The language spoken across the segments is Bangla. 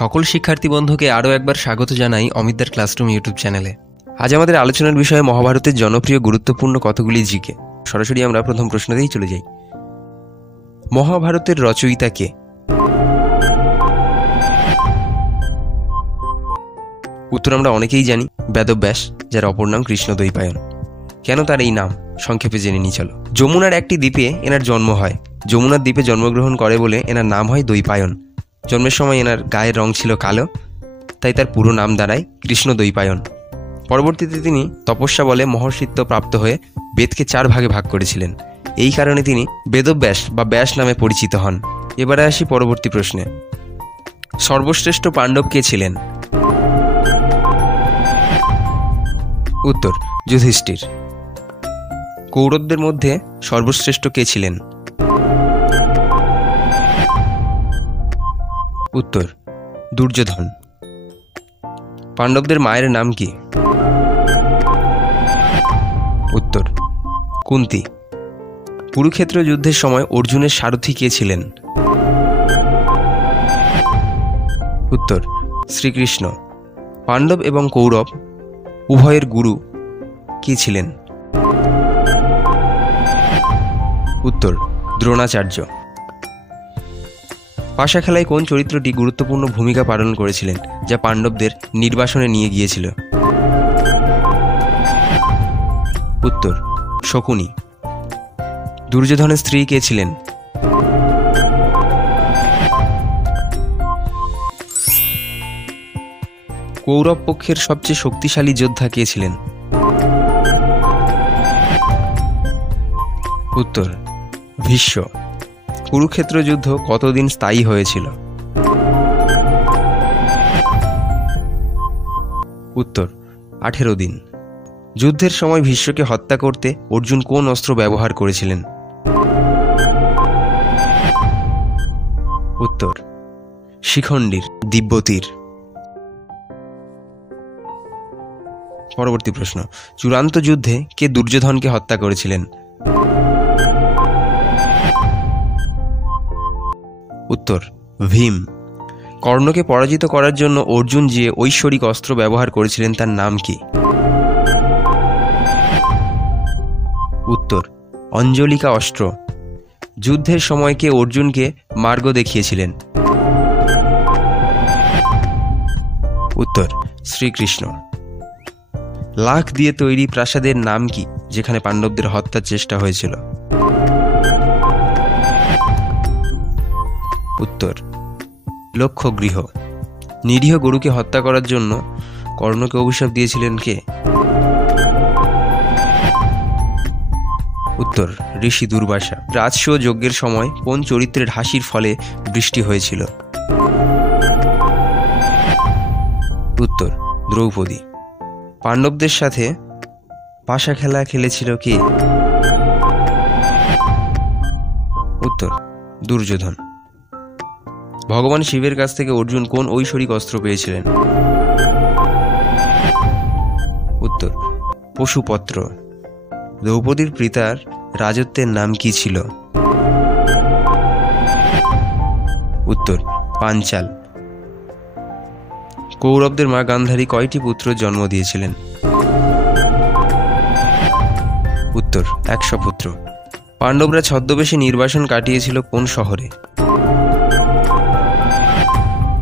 সকল শিক্ষার্থী বন্ধুকে আরও একবার স্বাগত জানাই অমিতদার ক্লাসরুম ইউটিউব চ্যানেলে। আজ আমাদের আলোচনার বিষয় মহাভারতের জনপ্রিয় গুরুত্বপূর্ণ কতগুলি জিকে। সরাসরি আমরা প্রথম প্রশ্নতেই চলে যাই। মহাভারতের রচয়িতা কে? উত্তর আমরা অনেকেই জানি, বেদব্যাস, যার অপর নাম কৃষ্ণদ্বৈপায়ন। কেন তার এই নাম সংক্ষেপে জেনে নিই চলো। যমুনার একটি দ্বীপে এনার জন্ম হয়। যমুনার দ্বীপে জন্মগ্রহণ করে বলে এনার নাম হয় দ্বৈপায়ন। জন্মের সময় এনার গায়ের রং ছিল কালো, তাই তার পুরো নাম দাঁড়ায় কৃষ্ণদ্বৈপায়ন। পরবর্তীতে তিনি তপস্যা বলে মহর্ষিত্ব প্রাপ্ত হয়ে বেদকে 4 ভাগে ভাগ করেছিলেন। এই কারণে তিনি বেদব্যাস বা ব্যাস নামে পরিচিত হন। এবারে আসি পরবর্তী প্রশ্নে। সর্বশ্রেষ্ঠ পাণ্ডব কে ছিলেন? উত্তর যুধিষ্ঠির। কৌরবদের মধ্যে সর্বশ্রেষ্ঠ কে ছিলেন? উত্তর দুর্যোধন। পাণ্ডবদের মায়ের নাম কি? উত্তর কুন্তী। কুরুক্ষেত্র যুদ্ধের সময় অর্জুনের সারথি কে ছিলেন? উত্তর শ্রীকৃষ্ণ। পাণ্ডব এবং কৌরব উভয়ের গুরু কে ছিলেন? উত্তর দ্রোণাচার্য। পাশা খেলায় কোন চরিত্রটি গুরুত্বপূর্ণ ভূমিকা পালন করেছিলেন, যা পাণ্ডবদের নির্বাসনে নিয়ে গিয়েছিল? উত্তর শকুনি। দুর্যোধনের স্ত্রী কে ছিলেন? কৌরব পক্ষের সবচেয়ে শক্তিশালী যোদ্ধা কে ছিলেন? উত্তর ভীষ্ম। কুরুক্ষেত্র যুদ্ধ কতদিন স্থায়ী হয়েছিল? উত্তর 18 দিন। যুদ্ধের সময় ভীষ্মকে হত্যা করতে অর্জুন কোন অস্ত্র ব্যবহার করেছিলেন? উত্তর শিখণ্ডীর দিব্যতীর। পরবর্তী প্রশ্ন। চূড়ান্ত যুদ্ধে কে দুর্যোধনকে হত্যা করেছিলেন? উত্তর ভীম। কর্ণকে পরাজিত করার জন্য অর্জুন যে ঐশ্বরিক অস্ত্র ব্যবহার করেছিলেন তার নাম কি? উত্তর অঞ্জলিকা অস্ত্র। যুদ্ধের সময় কে অর্জুনকে মার্গ দেখিয়েছিলেন? উত্তর শ্রীকৃষ্ণ। লাখ দিয়ে তৈরি প্রাসাদের নাম কি, যেখানে পাণ্ডবদের হত্যার চেষ্টা হয়েছিল? উত্তর লক্ষগৃহ। নিরীহ গরুকে হত্যা করার জন্য কর্ণকে অভিশাপ দিয়েছিলেন কে? উত্তর ঋষি দুর্বাসা। রাজসূয় যজ্ঞের সময় কোন চরিত্রের হাসির ফলে বৃষ্টি হয়েছিল? উত্তর দ্রৌপদী। পাণ্ডবদের সাথে পাশা খেলা খেলেছিল কে? উত্তর দুর্যোধন। ভগবান শিবের কাছ থেকে অর্জুন কোন ঐশ্বরিক অস্ত্র পেয়েছিলেন? উত্তর পশুপত্র। দ্রৌপদীর পিতার রাজত্বের নাম কি ছিল? উত্তর পাঞ্চাল। কৌরবদের মা গান্ধারী কয়টি পুত্র জন্ম দিয়েছিলেন? উত্তর 100 পুত্র। পাণ্ডবরা ছদ্মবেশে নির্বাসন কাটিয়েছিল কোন শহরে?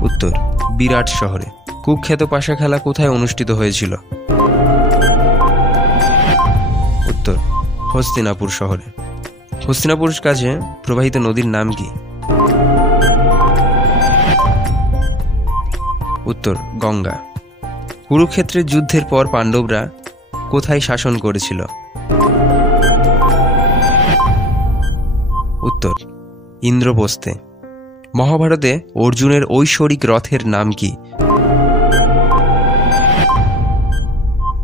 উত্তর বিরাট শহরে। কুখ্যাত পাশা খেলা কোথায় অনুষ্ঠিত হয়েছিল? উত্তর হস্তিনাপুর শহরে। হস্তিনাপুর কাছে প্রবাহিত নদীর নাম কি? উত্তর গঙ্গা। কুরুক্ষেত্রের যুদ্ধের পর পাণ্ডবরা কোথায় শাসন করেছিল? উত্তর ইন্দ্রপ্রস্থে। মহাভারতে অর্জুনের ঐশ্বরিক রথের নাম কি?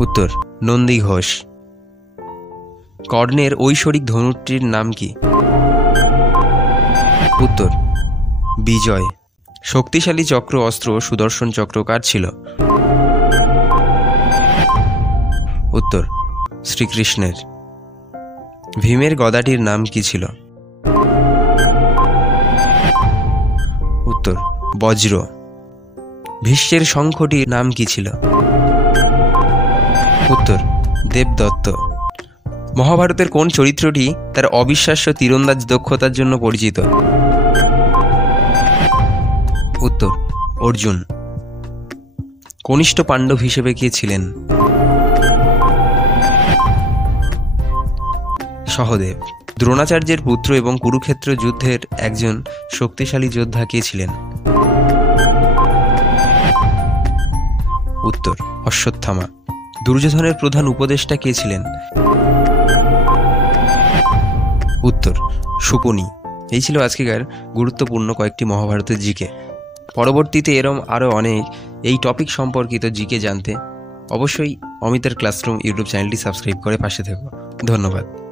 উত্তর নন্দীঘোষ। কর্ণের ঐশ্বরিক ধনুটির নাম কি? উত্তর বিজয়। শক্তিশালী চক্র অস্ত্র সুদর্শন চক্র কার ছিল? উত্তর শ্রীকৃষ্ণের। ভীমের গদাটির নাম কি ছিল? উত্তর বজ্র। ভীষ্মের শঙ্খটির নাম কি ছিল? উত্তর দেবদত্ত। মহাভারতের কোন চরিত্রটি তার অবিশ্বাস্য তীরন্দাজ দক্ষতার জন্য পরিচিত? উত্তর অর্জুন। কনিষ্ঠ পাণ্ডব হিসেবে কে ছিলেন? সহদেব। দ্রোণাচার্যের পুত্র এবং কুরুক্ষেত্র যুদ্ধের একজন শক্তিশালী যোদ্ধা কে ছিলেন? উত্তর অশ্বত্থামা। দুর্যোধনের প্রধান উপদেষ্টা কে ছিলেন? উত্তর শকুনি। এই ছিল আজকেকার গুরুত্বপূর্ণ কয়েকটি মহাভারতের জিকে। পরবর্তীতে এরম আরও অনেক এই টপিক সম্পর্কিত জিকে জানতে অবশ্যই অমিতের ক্লাসরুম ইউটিউব চ্যানেলটি সাবস্ক্রাইব করে পাশে থেকো। ধন্যবাদ।